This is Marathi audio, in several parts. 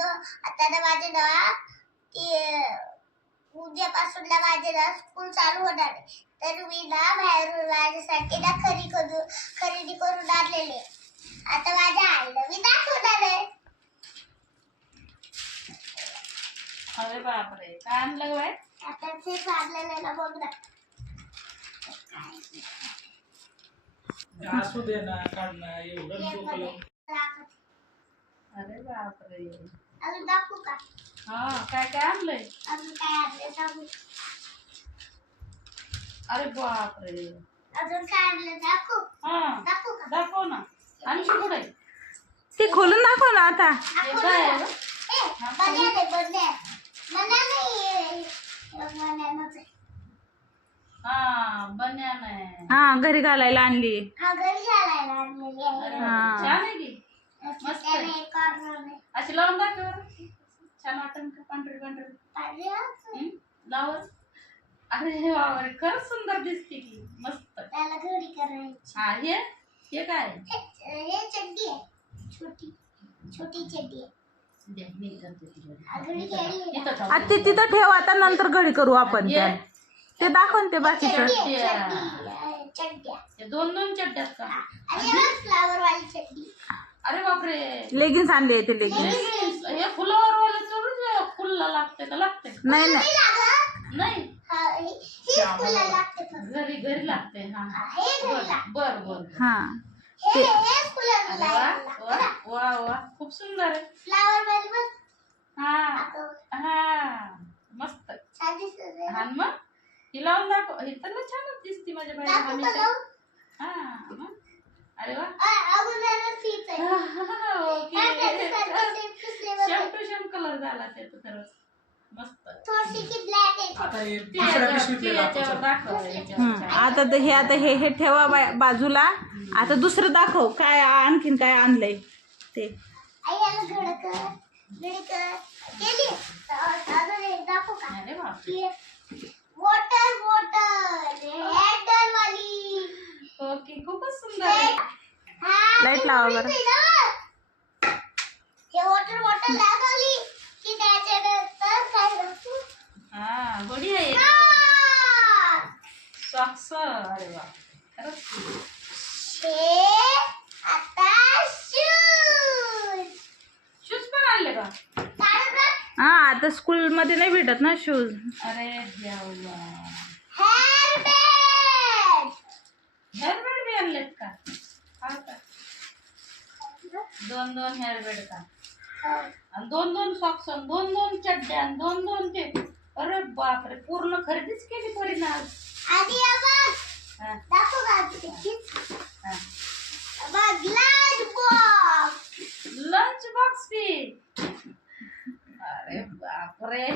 आता ना माझे ना ते उद्यापासून ना माझे ना स्कूल चालू होणार आहे. तर मी ना बाहेरून माझ्यासाठी ना खरेदी करून आणलेले. आता माझ्या आईला मी दाखवणार आहे. अरे बापरे, काय आणलं बाय? आता ते आणलेलं ना बघ ना. असू दे ना, काढ ना, एवढं डोकं. अरे बापरे, अजून दाखवू का? हा, काय काय आणलंय? अजून काय आणले सांगू? अरे बापरे, अजून काय आणलं दाखवू? हा दाखवू का? दाखव ना. आणखी पुढे ते खोलून दाखव ना आता. हे काय आहे गं? हा, बन्यान आहे. हा, घरी घालायला आणली. अरे हा. छान आहे की. मस्त आहे. अशी लावून दाखव बरं. छान वाटन का? पांढरी पांढरी लावच. अरे बापरे, खरंच सुंदर दिसते की. मस्त. त्याला घडी करायची. हा, हे काय आहे? हे चड्डी आहे. छोटी चड्डी आहे. दे, मी करते ती घडी. घडी केली. इथं ठेव. आता ते तिथं ठेव, आता नंतर घडी करू आपण. ते दाखव ना ते बाकीचं. चड्ड्या. ते दोन दोन चड्ड्यात का? आणि फ्लावर वाली चड्डी. अरे बापरे, लेगिन्स आणली आहे ते लेगिन्स. हे फुलावर वाले चोरून फुलला लागते का? लागते का? नाही नाही नाही, ही फुलं लागते फक्त. घरी लागते. हा, हे घरी लागते. बर बर. हा, हे फुलं अरे वा वा वा वा, खूप सुंदर आहे. फ्लावर वाली बघ. हा आता हा, मस्त. छान दिसते. हा, मग ही लावून दाखव. ही तर ना छानच दिसते माझ्या दाखवू का बाई. लावून? हा, मग. अरे वा. अगोदर फीच आहे. ओके. काय त्याच्यासारखं same to same शेम आहे. टू शेम कलर झाला ते तर खरंच मस्त. थोडीशी ब्लॅक आहे. आता हे ती दुसऱ्या याच्यावर- ती पिशवीतले दाखव, याच्यावर चल. दाखव, याच्यावर छान. आता हे ठेवा बाजूला. आता दुसरं दाखव, काय आणखीन काय आणलंय ते. आई याला घडकर केली. अजून एक दाखवू का? अरे बाप. वॉटर हँडल वाली. ओके, खूपच सुंदर आहे. लाईट लावा बरं. हे वॉटर लागवली की त्याच्यानंतर काय दाखवू? हा, बढिया आहे. हा. सॉक्स. अरे वा, खरंच की. हे आता शूज. शूज पण आणले का? काढून बघ. हा, आता स्कूल मध्ये नाही भेटत ना शूज. अरे देवा, हेअरबँड. हेअरबँड बी आणलेत का? हा का? दोन दोन हेअरबँड का? आणि दोन दोन सॉक्स, दोन दोन चड्ड्या, दोन दोन ते. अरे बापरे, पूर्ण खरेदीच केली परी ना आज. आधी बघ. हा, दाखवू का आधी किती? हा. बघ लंच बॉक्स. लंच बॉक्स बी. अरे बापरे,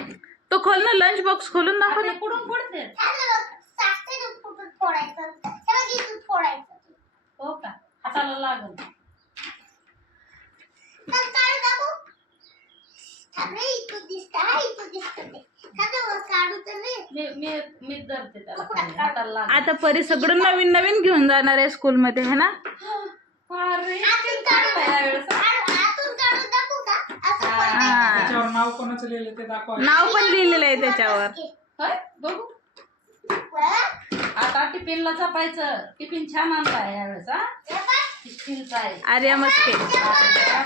तो खोल ना, लंच बॉक्स खोलून दाखव आता ना. हे कुठून पडते? चांगलं बघ. साखरे दूध कुठून फोडायचं. हे बघ इथून फोडायचं. हो का? हाताला लागल. चल काढू दाखवू. थांब रे, इथून दिसतं. हा, इथून दिसतं ते. थांब रे, काढू तर रे. मी धरते त्याला खाली. हाताला लागल. आता परी सगळं नवीन नवीन घेऊन जाणार आहे स्कूल मध्ये, है ना? अरे, आतून चांगलं आहे यावेळेस. आतून काढून दाखवू का? असं हा. फोडायचं. त्याच्यावर नाव कोणाचं लिहिलं ते दाखवा. नाव पण लिहिलेलं आहे त्याच्यावर. होय, बघू. बघ. आता टिफिनला जपायचं. टिफिन छान आणलाय यावेळेस. हा, हे बघ. स्टीलचा आहे. आर्या मस्के.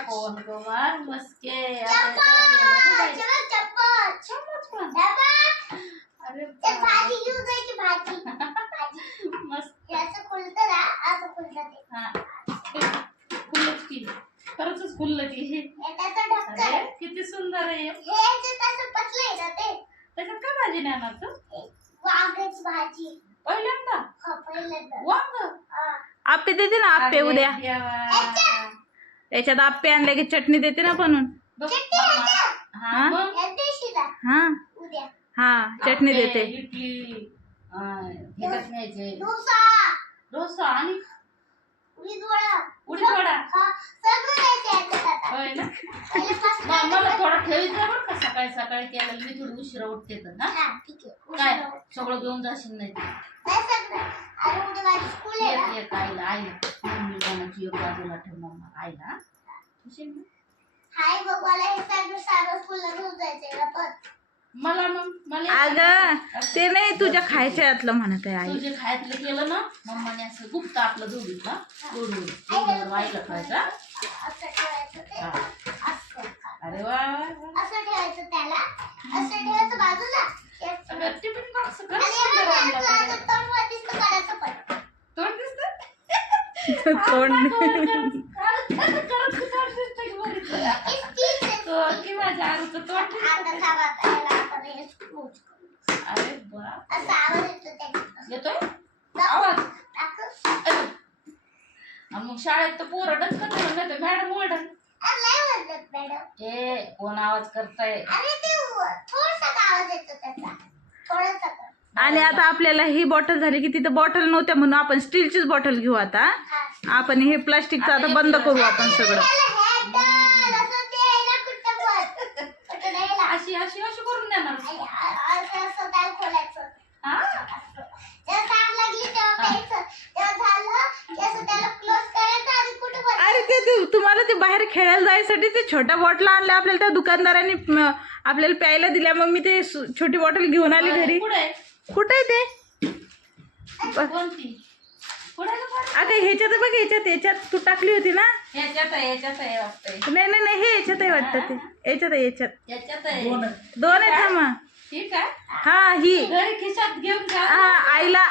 कोण कुमार मस्के. चप्पल. चप्पल. चम्मच पण. हे बघ. अरे ते बाप. भाजी घेऊन जायची भाजी. मस्त. हे असं खुलतं ना, असं खुलतं ते. हा, खुलच की. खरंच खुललं की. हे त्याचं ढक्कन अरे आहे. किती सुंदर आहे. हे जे तसं पतलं आहे ना ते. त्याच्यात काय भाजी नाही आणणार तू? वांग्याची भाजी. पहिल्यांदा हो, पहिल्यांदा. वांग. हा. आप्पे देते ना, आप्पे उद्या. अरे देवा. त्याच्यात आप्पे आणले की चटणी देते ना बनवून. बघ, चटणी मामा. आहे हा, मग या दिवशीला. हा उद्या. हा, चटणी आप्पे, देते. इडली, ह्याच्यात न्यायचे डोसा. डोसा आणि उडीद वडा. उडीद वडा. हा, सगळं द्यायचं याच्यात आता. होय ना? पहिल्यापासून मला थोडं ठेवायचं बरं का, सकाळी सकाळी केलं मी थोडी उशिरा उठते तर. हा, हा, ठीक आहे. काय सगळं घेऊन जाशील नाही ते. नाही सगळं. आणि उद्या माझी स्कूल आहे ना. एक आईला मम्मी कोणाची एक बाजूला ठेव मम्मा आईला. हा? ठेवशील ना? हाय बघ, मला हे सगळं मला मग मला अगं ते नाही तुझ्या खायच्या यातलं म्हणत आहे आई. तुझे खायतलं केलं ना मम्माने असं गुप्त आपलं दोघीत ना गोडून आईला खायचा. असं ठेवायचं ते. हा. असं. अरे वा वा, वा. असं ठेवायचं त्याला. असं ठेवायचं बाजूला. अगं, टिफिन बॉक्स कर आणि सुंदर एवढं आणला असं तुझा. तोंड वरतीच करायचं पण. तोंड दिसतं? तोंड की माझ्या आरूचं तोंड दिसतं. आता थांबा, त्याला आपण हे close करू. अरे बाप. असा आवाज येतो त्याच्यात. येतोय दाखव. आवाज. दाखव. आणि मग शाळेत तर पोरं डचकन नाही तर मॅडम ओरडन. अरे नाही म्हणत मॅडम. ए कोण आवाज करताय? अरे ते थोडासा आवाज येतो त्याचा. थोडासा कर. आणि आता आपल्याला ही बॉटल झाली की तिथं बॉटल नव्हत्या म्हणून आपण स्टीलचीच बॉटल घेऊ आता. हा. आपण हे प्लास्टिकचं आता बंद करू आपण सगळं. त्याला हेड असं ते आहे ना कुठं पण. कुठं नाही ना. अशी अशी अशी करून देणार. असं असं त्याला खोलायचं. हा? जेव्हा साप लागली तेव्हा प्यायचं. तेव्हा झालं की असं त्याला क्लोज करायचं आणि कुठं पण. अरे तुम्हाला ते बाहेर खेळायला जायसाठी ते छोट्या बॉटल आणल्या आपल्याला त्या दुकानदारांनी आपल्याला प्यायला दिल्या. मग मी ते छोटी बॉटल घेऊन आली घरी. पुढे कुठे आहे ते? कोणती पुढे अगं ह्याच्यात बघ, ह्याच्यात तू टाकली होती ना. याच्यात आहे वाटतंय. नाही हे ह्याच्यात आहे वाटतं. ते याच्यात याच्यात आहे. दोन आहेत. थांबा. ठीक आहे. हा ही घरी खिशात घेऊन जा. हा आईला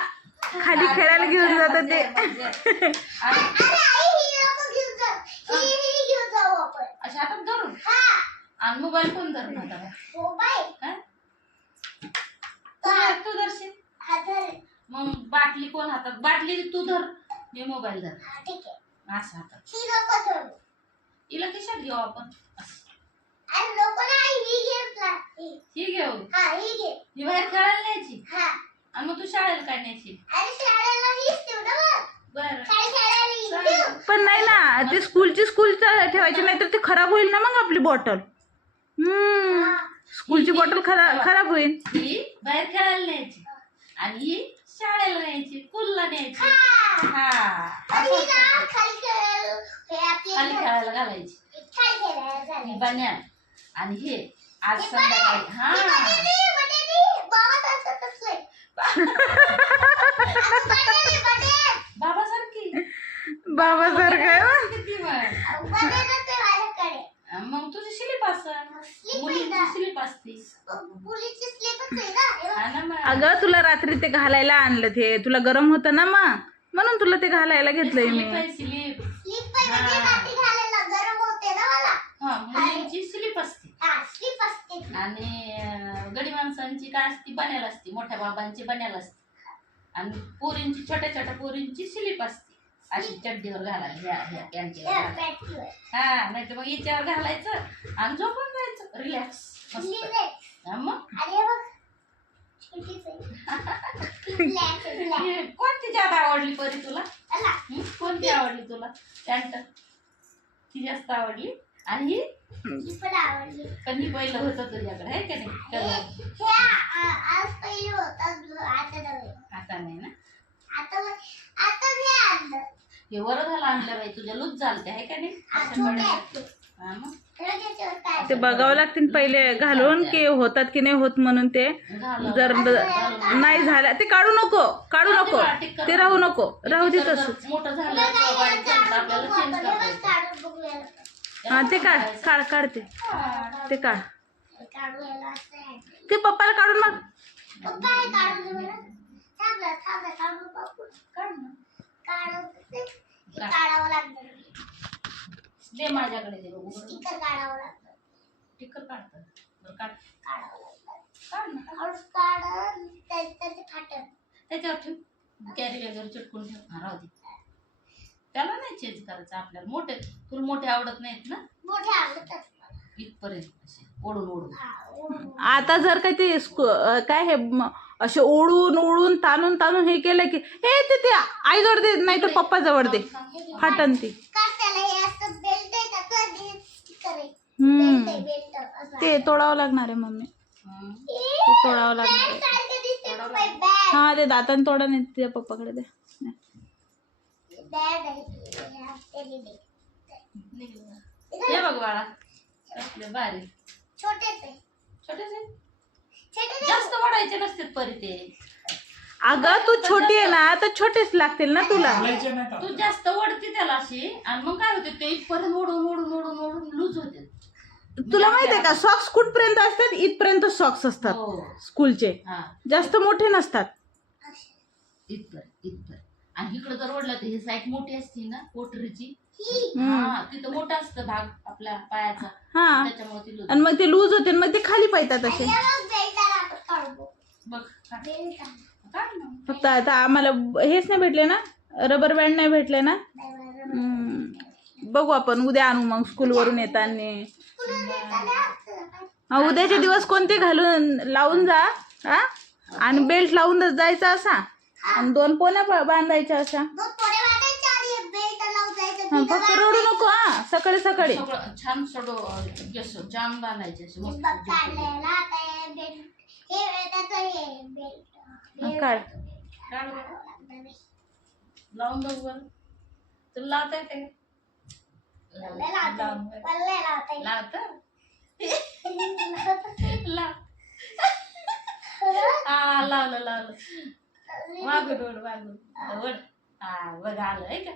खाली खेळायला घेऊन जातात ते. अरे आई ही नको घेऊन जाऊ. ही घेऊन जाऊ आपण. अशा हातात धरून हा. आणि मोबाईल पण धरून होता. मोबाईल. तू धरशील. हा धर. मग बाटली कोण हातात? बाटली तू धर, मी मोबाईल धर. हा ठीक आहे. असं हातात. ही नको धरू. हिला खिशात घेऊ आपण. असं. आणि नको ना ही घेतला. ही घेऊ. हा ही घे. ही बाहेर खेळायला न्यायची. हा. आणि मग तू शाळेला काय न्यायची? आणि शाळेला हीच ठेव ना मग. बरं. शाळेला ही ठेव. पण नाही ना ते स्कूल ठेवायची नाही तर ते खराब होईल ना मग आपली बॉटल. स्कूलची बॉटल खराब होईल. ही बाहेर खेळायला न्यायची आणि ही शाळेला न्यायची, स्कूलला न्यायची. हा. आणि ही ना खाली खेळायला हे आपली खाली खेळायला घालायची. खाली खेळायला झालं. ही बन्यान आणि हे आज संध्याकाळी. हा. बाबासारखी. बाबासारखं किती मग तुझी स्लीप असं मुलींची स्लीप असते. हा ना मग. अगं तुला रात्री ते घालायला आणलं. ते तुला गरम होतं ना मग म्हणून तुला ते घालायला घेतलंय मी. स्लीप. गरम होते ना मला. हा मुलींची स्लीप असते. हा स्लीप असते. आणि गडी माणसांची काय असती? बन्याल असते. मोठ्या बाबांची बन्याल असते. आणि पोरींची छोट्या पोरींची स्लीप असते. अशी चड्डीवर घालायला यांच्या बॅटरीवर. हा नाही तर मग हिच्यावर घालायचं आणि झोपून जायचं रिलॅक्स मस्त. हा मग आणि हे बघ छोटीच आहे. ब्लॅक आहे, ब्लॅक. हे कोणती जादा आवडली परी तुला? अला, कोणती आवडली तुला? पॅन्ट ती जास्त आवडली. आणि ही ही पण आवडली. पण ही पहिलं होतं तुझ्याकडे आहे का नाही? कलर हे आज पहिलं होतं, आता नव्हे. आता नाही ना. आता हे आणलं. हे वर झालं आणलं बाई तुझ्या लूज झालते आहे का नाही? असं छोटे पडेल. आहेत ते. हा मग त्याच्यावर काय ते बघावं लागतील पहिले घालून की होतात की नाही होत म्हणून. ते घालून. जर नाही झालं ते काढू नको ते राहू दे तसंच. मोठं झालं किंवा बारीक झालं तर आपल्याला चेंज करायचं. काढून बघूया. हा ते काढते ते काढ. काढू याला असं आहे. ते पप्पाला काढून मग पप्पा हे काढून दे मला. थांब काढून बघू. काढ ना. काढावं लागतं. दे माझ्याकडे दे बघू. स्टिकर काढावं लागतं. टिकर काढतात. बरं काढ. काढावं लागतं. काढ ना. हळूच काढ. त्याचे फाटल. त्याच्यावर ठेव. कॅरी वगैरे चिटकून ठेव. हा राहू दे. त्याला नाही चेंज करायचं आपल्याला. मोठे तुला मोठे आवडत नाहीत ना मोठे आवडतात मला. इथपर्यंत असे ओढून हा, ओढून. आता जर काही ते काय हे असे ओढून ताणून हे केलं की ते आई जवळ दे नाही तर पप्पा जवळ दे फाटन ती. काढ त्याला. हे असं बेल्ट आहे त्याचं. हे स्टिकर आहे. हम्म. बेल्ट आहे, बेल्ट असं. ते तोडावं लागणार आहे मम्मी. ते तोडावं लागणार आहे. बॅग सारखं दिसते पप्पा, हे बॅग. हा ते दातान तोडा नाही तुझ्या पप्पाकडे दे. बॅग आहे. हे हप्त्याने दे. हे बघ बाळा कसले भारी. छोटेच आहे. छोटेच आहे. छोटे जास्त वाढायचे नसते परी ते. अगं तू छोटी आहे ना तर छोटेच लागतील ना तुला. घालायचे नाही तू का? जास्त वडती त्याला अशी आणि मग काय होते ते इथपर्यंत ओढून ओढून ओढून ओढून लूज होते. तुला माहिती आहे का सॉक्स कुठपर्यंत असतात इथपर्यंत सॉक्स असतात हो स्कूलचे, हा जास्त मोठे नसतात. इथपर्यंत इथपर्यंत. आणि इकडं जर ओढलं तर ही साईड मोठी असते ना पोटरीची, हम्म. हा तिथं मोठा असतं भाग आपल्या पायाचा, हा त्याच्यामुळे ती लूज. आणि मग ते लूज होते आणि मग ते खाली पाहितात असे. बेल्ट काढू बघ काय बेल्ट काय ना. फक्त आता आम्हाला हेच नाही भेटले ना, रबर बँड नाही भेटले ना. बघू आपण उद्या आणू मग स्कूल वरून येताना. उद्याचे दिवस कोणते घालून लावून जा हा, आणि बेल्ट लावून जायचा असा आणि 2 पोण्या बांधायच्या अशा. हा, फक्त रडू नको हा सकाळी सकाळी. सगळं छान सडो जाम बांधायचे असे मस्त. काढ. काढ बरं. लावून बघ बरं. तुला लावता येते का? लावत लाव. हा लावलं लावलं. मागून ओढ मागून ओढ. हा बघ आलं आहे का?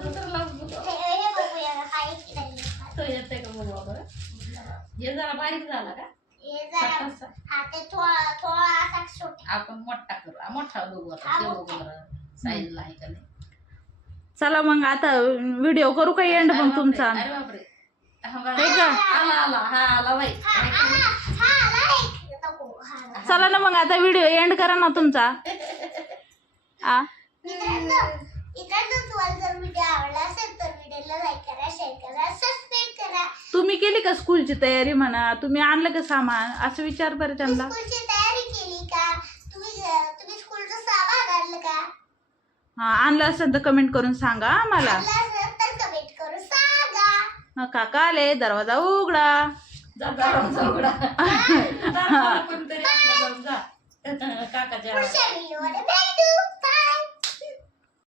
दुसरं लावून बघ. तो येते का बघू आपण. हे जरा बारीक झाला का? तसा. आपण मोठा करू. मोठा बघू आता. ते बघू बरं साईजला आहे का नाही. चला मग आता व्हिडिओ करू का एंड मग तुमचा. अरे बापरे. हा बघा. हे का? आला आला हा आला बाई. चला ना मग आता व्हिडिओ एंड करा ना तुमचा. आ तुम्हाला जर व्हिडिओ आवडला असेल तर व्हिडिओला लाईक करा, शेअर करा, सबस्क्राईब करा. तुम्ही केली का स्कूलची तयारी म्हणा, तुम्ही आणलं का सामान असं विचार बरं त्यांना. स्कूलची तयारी केली का? तुम्ही स्कूलचं सामान आणलं का? हा आणलं असेल तर कमेंट करून सांगा मला. आणलं असेल तर कमेंट करून सांगा. हा, काका आले, दरवाजा उघडा. जा दरवाजा उघडा. कोणतरी आपलं जाऊन जा. काकाच्या पुढच्या व्हिडिओमध्ये भेटू.